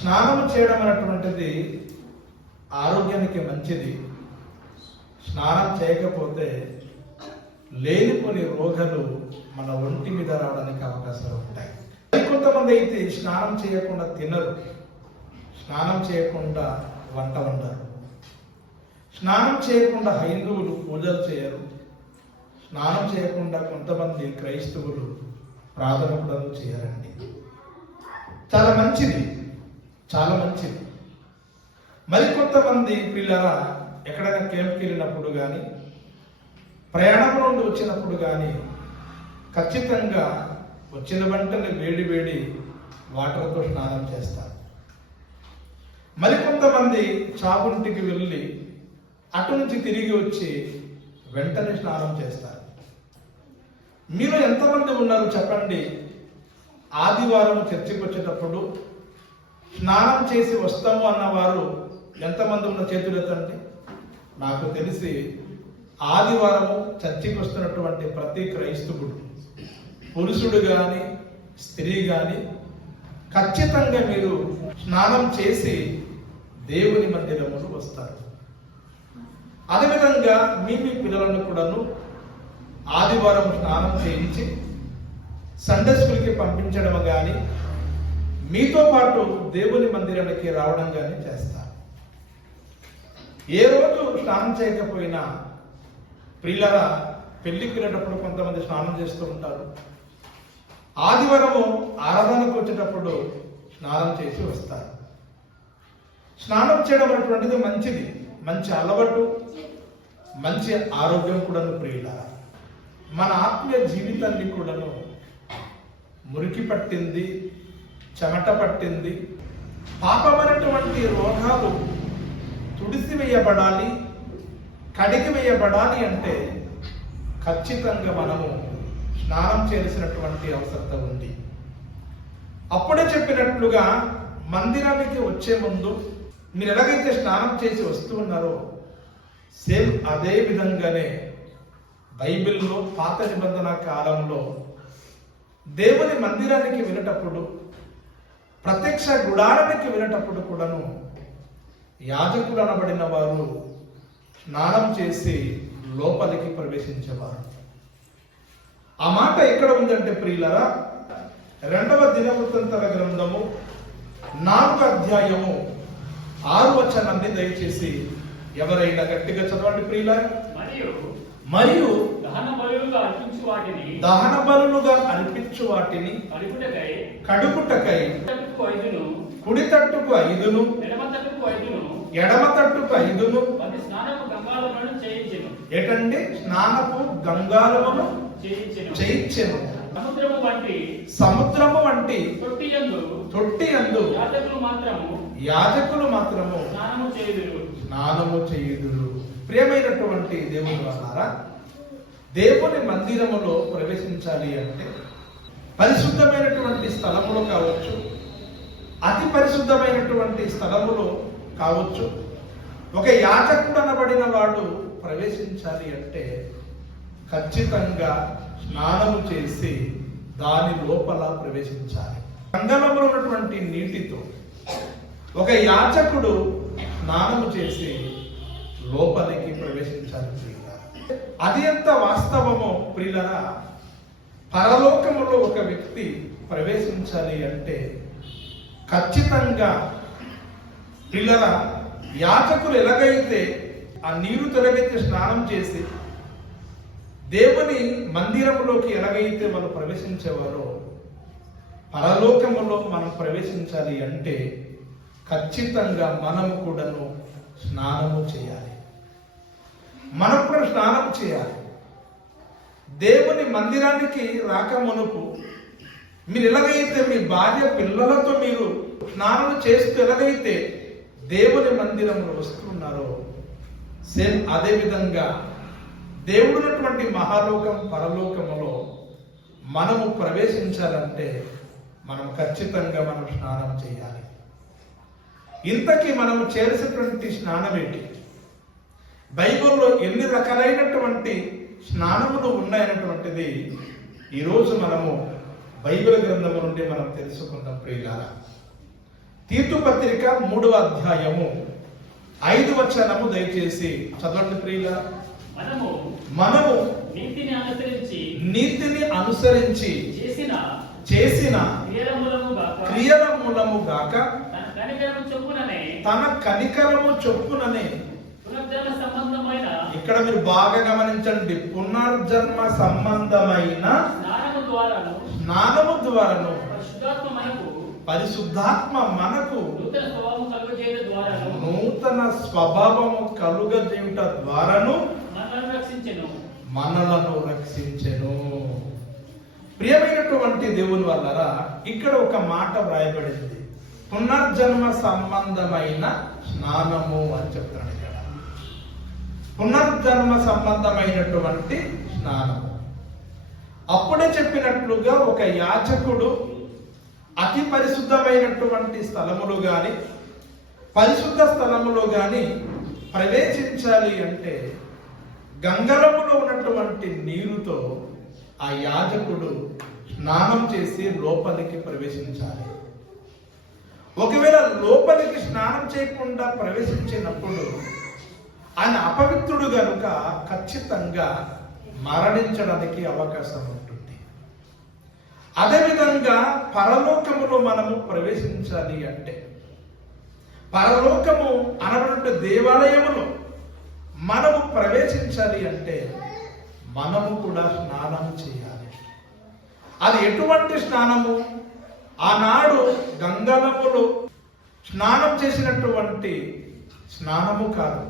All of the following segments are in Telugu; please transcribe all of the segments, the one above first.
స్నానం చేయడం అనేటువంటిది ఆరోగ్యానికి మంచిది. స్నానం చేయకపోతే లేనిపోని రోగాలు మన ఒంటి మీద రావడానికి అవకాశాలు ఉంటాయి. కొంతమంది అయితే స్నానం చేయకుండా తినరు, స్నానం చేయకుండా వంట వండరు, స్నానం చేయకుండా హైందువులు పూజలు చేయరు, స్నానం చేయకుండా కొంతమంది క్రైస్తవులు ప్రార్థన కూడా చేయరండి. చాలా మంచిది, చాలా మంచిది. మరికొంతమంది పిల్లరా ఎక్కడైనా క్యాంప్కి వెళ్ళినప్పుడు కానీ ప్రయాణం నుండి వచ్చినప్పుడు కానీ ఖచ్చితంగా వచ్చిన వెంటనే వేడి వేడి వాటర్తో స్నానం చేస్తారు. మరికొంతమంది చావుంటికి వెళ్ళి అటు నుంచి తిరిగి వచ్చి వెంటనే స్నానం చేస్తారు. మీరు ఎంతమంది ఉన్నారు చెప్పండి, ఆదివారం చర్చికి వచ్చేటప్పుడు స్నానం చేసి వస్తాము అన్నవారు ఎంతమంది ఉన్న చేతులు ఎత్తండి. నాకు తెలిసి ఆదివారము చర్చికి వస్తున్నటువంటి ప్రతి క్రైస్తవుడు, పురుషుడు కానీ స్త్రీ కానీ ఖచ్చితంగా మీరు స్నానం చేసి దేవుని మందిరమును వస్తారు. అదేవిధంగా మీ పిల్లలను కూడాను ఆదివారం స్నానం చేయించి సండే స్కూల్కి పంపించడం కానీ మీతో పాటు దేవుని మందిరానికి రావడం కానీ చేస్తారు. ఏ రోజు స్నానం చేయకపోయినా పిల్లల పెళ్లికి వెళ్ళేటప్పుడు కొంతమంది స్నానం చేస్తూ ఉంటారు. ఆదివారము ఆరాధనకు వచ్చేటప్పుడు స్నానం చేసి వస్తారు. స్నానం చేయడం అనేటువంటిది మంచిది, మంచి అలవాటు, మంచి ఆరోగ్యం కూడాను. ప్రియుల మన ఆత్మీయ జీవితాన్ని కూడాను మురికి పట్టింది, చెమట పట్టింది. పాపమైనటువంటి రోగాలు తుడిసివేయబడాలి, కడిగి వేయబడాలి అంటే ఖచ్చితంగా మనము స్నానం చేయాల్సినటువంటి అవసరత ఉంది. అప్పుడే చెప్పినట్లుగా మందిరానికి వచ్చే ముందు మీరు ఎలాగైతే స్నానం చేసి వస్తూ ఉన్నారో సేమ్ అదే విధంగానే బైబిల్లో పాత నిబంధన కాలంలో దేవుని మందిరానికి వెళ్ళేటప్పుడు, ప్రత్యక్ష గుడారానికి వెళ్ళేటప్పుడు కూడాను యాజకులు అనబడిన వారు స్నానం చేసి లోపలికి ప్రవేశించేవారు. ఆ మాట ఎక్కడ ఉందంటే ప్రియులరా, 2వ దినవృత్తాంతాల గ్రంథము 4వ అధ్యాయము 6వ వచనాన్ని దయచేసి ఎవరైనా గట్టిగా చదవండి ప్రియులారా. మరియు దహన బలులుగా అర్పించు వాటిని కడుపుటకై కుడి తట్టుకు 5ను ఎడమ తట్టుకు 5ను ఏటండి స్నానపు గంగాళమును చేయించెను. సముద్రము వంటి తొట్టియందు యాజకులు మాత్రము స్నానము చేయుదురు. ప్రియమైనటువంటి దేవుని వారా, దేవుని మందిరములో ప్రవేశించాలి అంటే పరిశుద్ధమైనటువంటి స్థలములో కావచ్చు, అతి పరిశుద్ధమైనటువంటి స్థలములో కావచ్చు, ఒక యాజకుడు అనబడిన వాడు ప్రవేశించాలి అంటే ఖచ్చితంగా స్నానము చేసి దాని లోపల ప్రవేశించాలి. కంగళంలో ఉన్నటువంటి నీటితో ఒక యాజకుడు స్నానము చేసి లోపలికి ప్రవేశించాలి. అది ఎంత వాస్తవమో ప్రియులరా, పరలోకములో ఒక వ్యక్తి ప్రవేశించాలి అంటే ఖచ్చితంగా ప్రియులరా, యాజకులు ఎలాగైతే ఆ నీరు తొలగైతే స్నానం చేసి దేవుని మందిరంలోకి ఎలాగైతే వాళ్ళు ప్రవేశించేవారో, పరలోకములో మనం ప్రవేశించాలి అంటే ఖచ్చితంగా మనము కూడాను స్నానము చేయాలి. మనం కూడా స్నానం చేయాలి. దేవుని మందిరానికి రాక మునుపు మీరు ఎలాగైతే మీ భార్య పిల్లలతో మీరు స్నానం చేస్తూ ఎలాగైతే దేవుని మందిరంలో వస్తున్నారో సేమ్ అదే విధంగా దేవుడున్నటువంటి మహాలోకం పరలోకములో మనము ప్రవేశించాలంటే మనం ఖచ్చితంగా మనం స్నానం చేయాలి. ఇంతకీ మనము చేయాల్సినటువంటి స్నానం ఏంటి? బైబిల్లో ఎన్ని రకాలైనటువంటి స్నానములు ఉన్నాయన్నటువంటిది ఈరోజు మనము బైబిల్ గ్రంథము నుండి మనం తెలుసుకుందాం ప్రియులారా. తీతు పత్రిక 3వ అధ్యాయము 5వ వచనము దయచేసి చదవండి ప్రియుల. మనము నీతిని అనుసరించి చేసిన క్రియల మూలము గాక తన కనికరము చొప్పుననే. ఇక్కడ మీరు బాగా గమనించండి, పునర్జన్మ సంబంధమైన స్నానము ద్వారాను పరిశుద్ధాత్మ మనకు నూతన స్వభావము కలుగజేయుట ద్వారాను మనలను రక్షించెను. ప్రియమైనటువంటి దేవుని వల్లరా, ఇక్కడ ఒక మాట వ్రాయబడింది, పునర్జన్మ సంబంధమైన స్నానము అని చెప్తున్నాడు. ఇక్కడ పునర్జన్మ సంబంధమైనటువంటి స్నానము. అప్పుడే చెప్పినట్లుగా ఒక యాజకుడు అతి పరిశుద్ధమైనటువంటి స్థలములు గాని పరిశుద్ధ స్థలములో గాని ప్రవేశించాలి అంటే గంగరములో ఉన్నటువంటి నీరుతో ఆ యాజకుడు స్నానం చేసి లోపలికి ప్రవేశించాలి. ఒకవేళ లోపలికి స్నానం చేయకుండా ప్రవేశించినప్పుడు ఆయన అపవిత్రుడు గనుక ఖచ్చితంగా మరణించడానికి అవకాశం ఉంటుంది. అదేవిధంగా పరలోకములో మనము ప్రవేశించాలి అంటే, పరలోకము అనబడే దేవాలయములో మనము ప్రవేశించాలి అంటే మనము కూడా స్నానం చేయాలి. అది ఎటువంటి స్నానము? ఆనాడు గంగలములో స్నానం చేసినటువంటి స్నానము కాదు,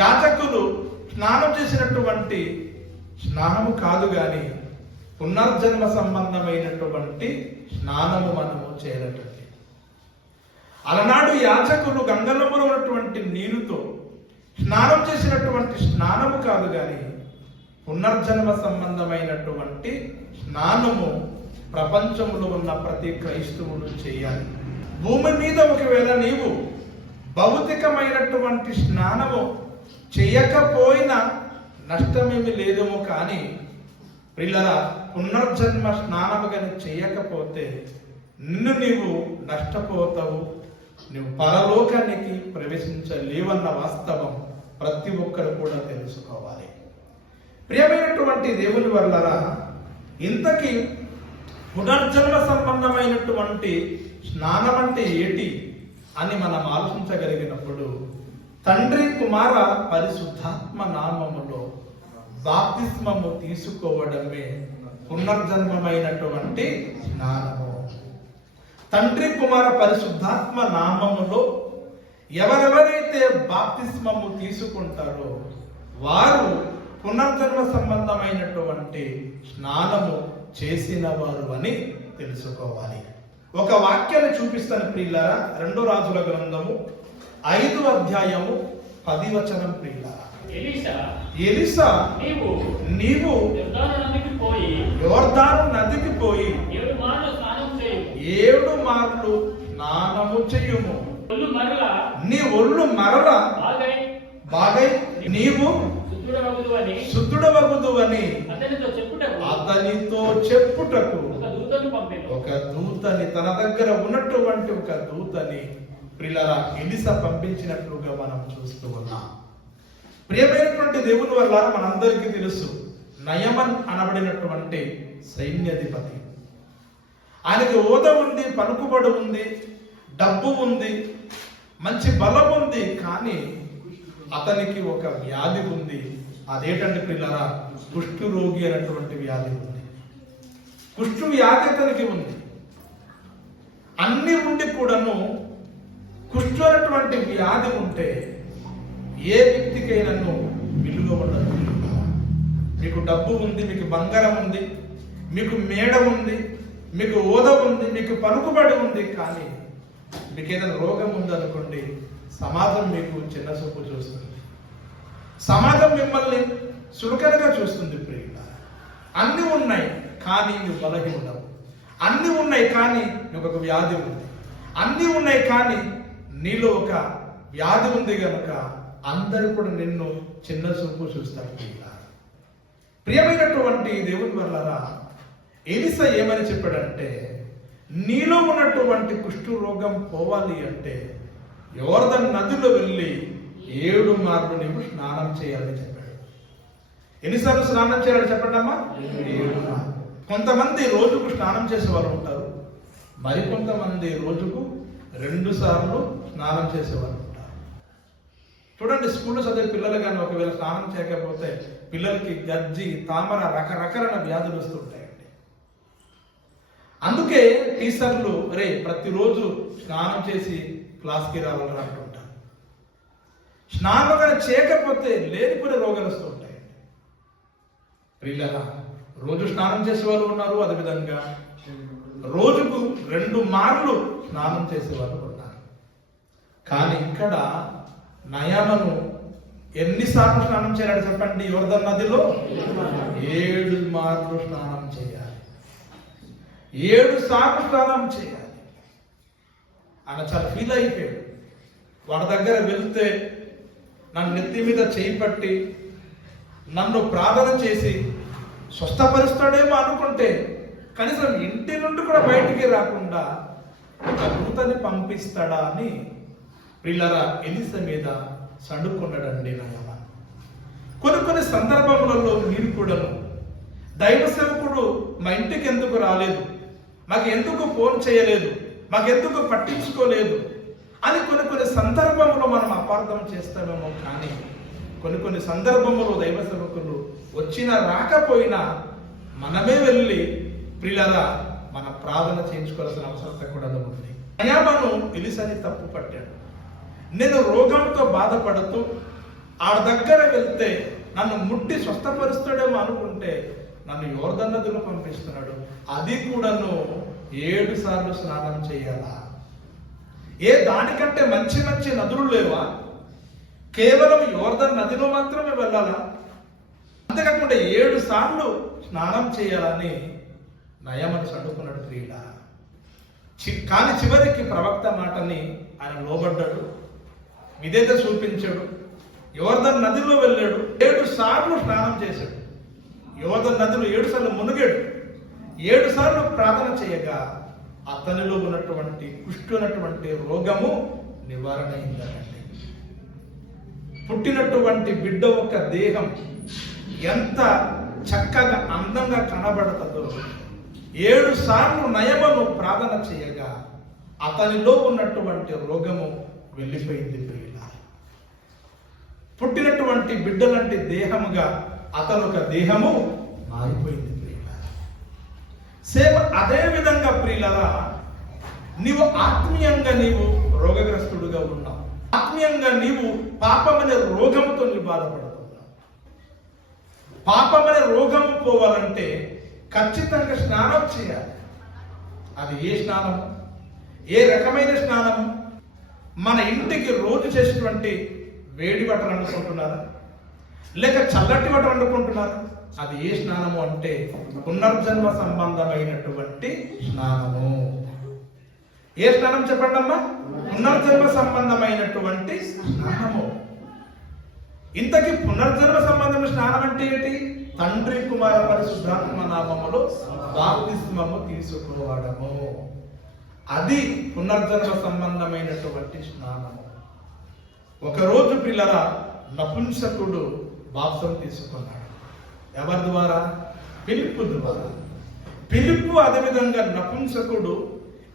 యాజకులు స్నానం చేసినటువంటి స్నానము కాదు, కానీ పునర్జన్మ సంబంధమైనటువంటి స్నానము మనము చేయాలండి. అలనాడు యాజకులు గంగలములో ఉన్నటువంటి నీరుతో స్నానం చేసినటువంటి స్నానము కాదు, కానీ పునర్జన్మ సంబంధమైనటువంటి స్నానము ప్రపంచంలో ఉన్న ప్రతి క్రైస్తవుడు చేయాలి. భూమి మీద ఒకవేళ నీవు భౌతికమైనటువంటి స్నానము చేయకపోయినా నష్టమేమి లేదేమో, కానీ పిల్లల పునర్జన్మ స్నానము కానీ చేయకపోతే నిన్ను నీవు నష్టపోతావు, నువ్వు పరలోకానికి ప్రవేశించలేవన్న వాస్తవం ప్రతి ఒక్కరు కూడా తెలుసుకోవాలి. ప్రియమైనటువంటి దేవుని వల్లరా, ఇంతకీ పునర్జన్మ సంబంధమైనటువంటి స్నానం అంటే ఏంటి అని మనం ఆలోచించగలిగినప్పుడు, తండ్రి కుమార పరిశుద్ధాత్మ నామములో బాప్తిస్మము తీసుకోవడమే పునర్జన్మమైనటువంటి స్నానము. తండ్రి కుమార పరిశుద్ధాత్మ నామములో ఎవరెవరైతే బాప్తిస్మము తీసుకుంటారో వారు పునర్జన్మ సంబంధమైనటువంటి స్నానము చేసిన వారు అని తెలుసుకోవాలి. ఒక వాక్యాన్ని చూపిస్తాను ప్రియులారా. 2 రాజుల గ్రంథము 5వ అధ్యాయము 10వ వచనం. ప్రియులారా, ఎలీషా నీవు యోర్దాను నదికి పోయి 7 మార్లు స్నానము చెయ్యుము, నీ ఒళ్ళు మరల బాగై నీవు శుద్ధుడవగుదు అని అతనితో చెప్పుటకు ఒక దూతని, తన దగ్గర ఉన్నటువంటి ఒక దూతని ప్రియులారా ఎలీషా పంపించినట్లుగా మనం చూస్తూ ఉన్నాం. ప్రియమైనటువంటి దేవుని వల్ల మనందరికీ తెలుసు, నయమన్ అనబడినటువంటి సైన్యాధిపతి. ఆయనకి హోదా ఉంది, పలుకుబడి ఉంది, డబ్బు ఉంది, మంచి బలం ఉంది, కానీ అతనికి ఒక వ్యాధి ఉంది. అదేంటంటే పిల్లరా, కుష్టు రోగి అనేటువంటి వ్యాధి ఉంది. కుష్టు వ్యాధి అతనికి ఉంది. అన్ని ఉండి కూడాను కుష్టు అనేటువంటి వ్యాధి ఉంటే ఏ వ్యక్తికైనా విలువ ఉండదు. మీకు డబ్బు ఉంది, మీకు బంగారం ఉంది, మీకు మేడ ఉంది, మీకు హోదా ఉంది, మీకు పలుకుబడి ఉంది, కానీ మీకు ఏదైనా రోగం ఉందనుకోండి, సమాజం మీకు చిన్న చూపు చూస్తుంది, సమాజం మిమ్మల్ని చులకనగా చూస్తుంది. ప్రియులారా, అన్నీ ఉన్నాయి కానీ నువ్వు బలహీనుడవు, అన్నీ ఉన్నాయి కానీ నీకు ఒక వ్యాధి ఉంది, అన్నీ ఉన్నాయి కానీ నీలో ఒక వ్యాధి ఉంది కనుక అందరూ కూడా నిన్ను చిన్న చూపు చూస్తారు. ప్రియమైనటువంటి దేవుని వల్లరా, ఎలీషా ఏమని చెప్పాడంటే, నీలో ఉన్నటువంటి కుష్టు రోగం పోవాలి అంటే యోర్దాను నదిలో వెళ్ళి 7 మార్లు నీవు స్నానం చేయాలని చెప్పాడు. ఎన్నిసార్లు స్నానం చేయాలని చెప్పండి అమ్మా? 7 మార్లు. కొంతమంది రోజుకు స్నానం చేసేవారు ఉంటారు, మరికొంతమంది రోజుకు 2 సార్లు స్నానం చేసేవారు ఉంటారు. చూడండి, స్కూల్లో చదివే పిల్లలు కానీ ఒకవేళ స్నానం చేయకపోతే పిల్లలకి గజ్జి, తామర, రకరకాల వ్యాధులు వస్తుంటాయండి. అందుకే టీచర్లు ప్రతిరోజు స్నానం చేసి క్లాస్కి రావాలని అంటుంటారు. స్నానం కానీ చేయకపోతే లేనిపోయిన రోగాలు వస్తుంటాయండి. పిల్లల రోజు స్నానం చేసేవాళ్ళు ఉన్నారు, అదేవిధంగా రోజుకు 2 మార్లు స్నానం చేసేవాళ్ళు ఉన్నారు. కానీ ఇక్కడ నయామను ఎన్నిసార్లు స్నానం చేయాలి చెప్పండి? యోర్దాను నదిలో 7 మార్లు స్నానం చేయాలి. 7 సార్లు స్నానం చేయాలి. ఆయన చాలా ఫీల్ అయిపోయాడు. వాడి దగ్గర వెళ్తే నన్ను నెత్తి మీద చేయి పట్టి నన్ను ప్రార్థన చేసి స్వస్థపరుస్తాడేమో అనుకుంటే కనీసం ఇంటి నుండి కూడా బయటికి రాకుండా ఒక దూతని పంపిస్తాడా అని పిల్లరా ఎలిస మీద సడుక్కున్నాడండి నయమాను. కొన్ని సందర్భములలో మీరు కూడాను దైవ సేవకుడు మా ఇంటికి ఎందుకు రాలేదు, మాకు ఎందుకు ఫోన్ చేయలేదు, మాకెందుకు పట్టించుకోలేదు అని కొన్ని సందర్భంలో మనం అపార్థం చేస్తామేమో. కానీ కొన్ని సందర్భంలో దైవ సేవకులు వచ్చినా రాకపోయినా మనమే వెళ్ళి ప్రియులారా మన ప్రార్థన చేయించుకోవాల్సిన అవసరం కూడా ఉంది. నయామాను ఎలిసాని తప్పు పట్టాడు. నేను రోగంతో బాధపడుతూ ఆ దగ్గర వెళ్తే నన్ను ముట్టి స్వస్థపరుస్తాడేమో అనుకుంటే నన్ను యోర్దాను నదిలో పంపిస్తున్నాడు. అది కూడాను 7 సార్లు స్నానం చేయాలా? దానికంటే మంచి నదులు లేవా? కేవలం యోర్దాను నదిలో మాత్రమే వెళ్ళాలా? అంతేకాకుండా 7 సార్లు స్నానం చేయాలని నయమను చదువుకున్నాడు ప్రియుల. కానీ చివరికి ప్రవక్త మాటని ఆయన లోబడ్డాడు, విధేయత చూపించాడు. యోర్దాను నదిలో వెళ్ళాడు, 7 సార్లు స్నానం చేశాడు. యోర్దాను నదిలో 7 సార్లు మునిగాడు. 7 సార్లు ప్రార్థన చేయగా అతనిలో ఉన్నటువంటి కుష్టు ఉన్నటువంటి రోగము నివారణ అయిందండి. పుట్టినటువంటి బిడ్డ ఒక దేహం ఎంత చక్కగా అందంగా కనబడుతుందో 7 సార్లు నయమను ప్రార్థన చేయగా అతనిలో ఉన్నటువంటి రోగము వెళ్ళిపోయింది ప్రియుల. పుట్టినటువంటి బిడ్డలంటి దేహముగా అతను ఒక దేహము మారిపోయింది ప్రియుల. సేమ్ అదే విధంగా ప్రియులరా నీవు ఆత్మీయంగా నీవు రోగగ్రస్తుడుగా ఉన్నావు. ఆత్మీయంగా నీవు పాపమనే రోగంతో నీవు బాధపడుతున్నావు. పాపమనే రోగం పోవాలంటే ఖచ్చితంగా స్నానం చేయాలి. అది ఏ స్నానం? ఏ రకమైన స్నానం? మన ఇంటికి రోజు చేసేటువంటి వేడి బట్టలు అనుకుంటున్నారా, లేక చల్లటి బట్టలు అనుకుంటున్నారా? అది ఏ స్నానము అంటే పునర్జన్మ సంబంధమైనటువంటి స్నానము. ఏ స్నానం చెప్పండి అమ్మా? పునర్జన్మ సంబంధమైనటువంటి స్నానము. ఇంతకీ పునర్జన్మ సంబంధమైన స్నానం అంటే ఏంటి? తండ్రి కుమార పరిశుద్ధాత్మ నామములో బాప్తిస్మము తీసుకోవడము. అది పునర్జన్మ సంబంధమైనటువంటి స్నానము. ఒకరోజు పిల్లల నపుంసకుడు బాప్తిసం తీసుకున్నాడు. ఎవరి ద్వారా? ఫిలిప్పు ద్వారా. ఫిలిప్పు అదేవిధంగా నపుంసకుడు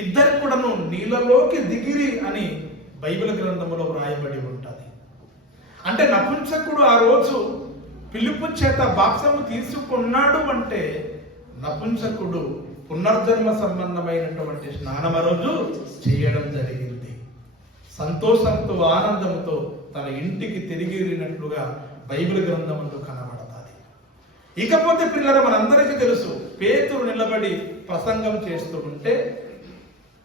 ఇద్దరు కూడాను నీళ్ళలోకి దిగిరి అని బైబిల్ గ్రంథంలో వ్రాయబడి ఉంటుంది. అంటే నపుంసకుడు ఆ రోజు ఫిలిప్పు చేత బాప్తిసం తీసుకున్నాడు అంటే నపుంసకుడు పునర్జన్మ సంబంధమైనటువంటి స్నానం ఆ రోజు చేయడం జరిగింది. సంతోషంతో ఆనందంతో తన ఇంటికి తిరిగినట్లుగా బైబిల్ గ్రంథంలో కనబడతాది. ఇకపోతే పిల్లలు మనందరికీ తెలుసు, పేతురు నిలబడి ప్రసంగం చేస్తూ ఉంటే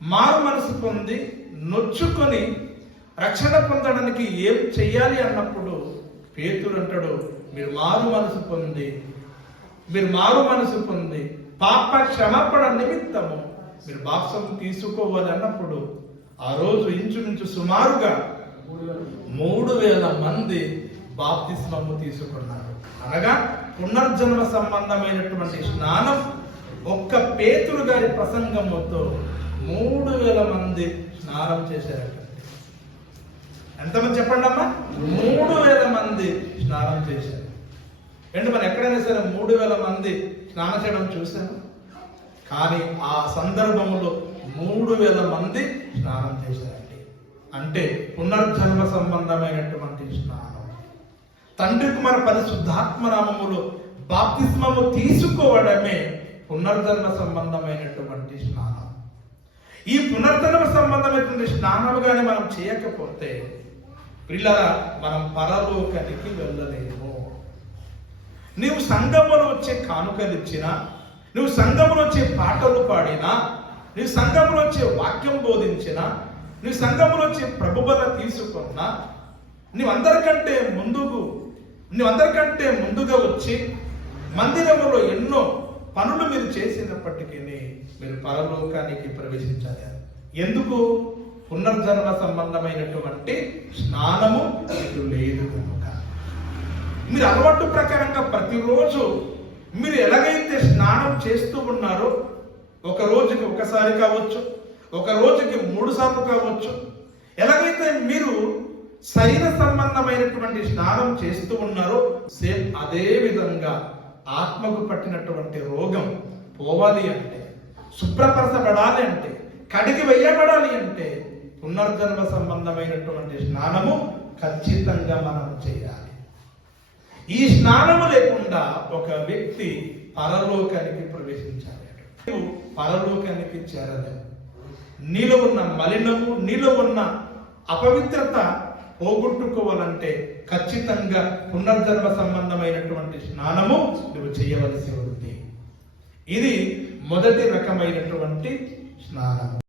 మారు మనసు పొంది నొచ్చుకొని రక్షణ పొందడానికి ఏం చెయ్యాలి అన్నప్పుడు పేతురు అంటాడు, మీరు మారు మనసు పొంది పాప క్షమాపణ నిమిత్తము మీరు బాప్తిసం తీసుకోవాలి అన్నప్పుడు ఆ రోజు ఇంచుమించు సుమారుగా 3000 మంది బాప్తిస్మము తీసుకున్నారు. అనగా పునర్జన్మ సంబంధమైనటువంటి స్నానం ఒక్క పేతురు గారి ప్రసంగముతో 3000 మంది స్నానం చేశారట. ఎంతమంది చెప్పండి అమ్మా? 3000 మంది స్నానం చేశారు. అంటే మనం ఎక్కడైనా సరే 3000 మంది స్నానం చేయడం చూసాము, కానీ ఆ సందర్భంలో 3000 మంది స్నానం చేశారండి. అంటే పునర్జన్మ సంబంధమైనటువంటి స్నానం, తండ్రి కుమార పరిశుద్ధాత్మ నామములో బాప్తిస్మము తీసుకోవడమే పునర్జన్మ సంబంధమైనటువంటి స్నానం. ఈ పునర్జన్మ సంబంధమైనటువంటి స్నానముగానే మనం చేయకపోతే పిల్లరా మనం పరలోకానికి వెళ్ళలేము. నీవు సంఘములో వచ్చే కానుకలు ఇచ్చినా, నువ్వు సంఘములో వచ్చే పాటలు పాడినా, నువ్వు సంఘములో వచ్చే వాక్యం బోధించినా, నువ్వు సంఘములో వచ్చే ప్రభుబల తీసుకున్నా, నువ్వందరికంటే ముందుగా వచ్చి మందిరములో ఎన్నో పనులు మీరు చేసినప్పటికీ మీరు పరలోకానికి ప్రవేశించాలి. ఎందుకు? పునర్జన్మ సంబంధమైనటువంటి స్నానము మీకు లేదు కనుక. మీరు అలవాటు ప్రకారంగా ప్రతిరోజు మీరు ఎలాగైతే స్నానం చేస్తూ ఉన్నారో, ఒక రోజుకి ఒకసారి కావచ్చు, ఒక రోజుకి 3 సార్లు కావచ్చు, ఎలాగైతే మీరు శరీర సంబంధమైనటువంటి స్నానం చేస్తూ ఉన్నారో, సేమ్ అదే విధంగా ఆత్మకు పట్టినటువంటి రోగం పోవాలి అంటే, శుభ్రపరచబడాలి అంటే, కడిగి వేయబడాలి అంటే పునర్జన్మ సంబంధమైనటువంటి స్నానము ఖచ్చితంగా మనం చేయాలి. ఈ స్నానము లేకుండా ఒక వ్యక్తి పరలోకానికి ప్రవేశించాలి. నువ్వు పరలోకానికి చేరలేవు. నీలో ఉన్న మలినము, నీలో ఉన్న అపవిత్రత పోగొట్టుకోవాలంటే ఖచ్చితంగా పునర్జన్మ సంబంధమైనటువంటి స్నానము నువ్వు చేయవలసి ఉంది. ఇది మొదటి రకమైనటువంటి స్నానం.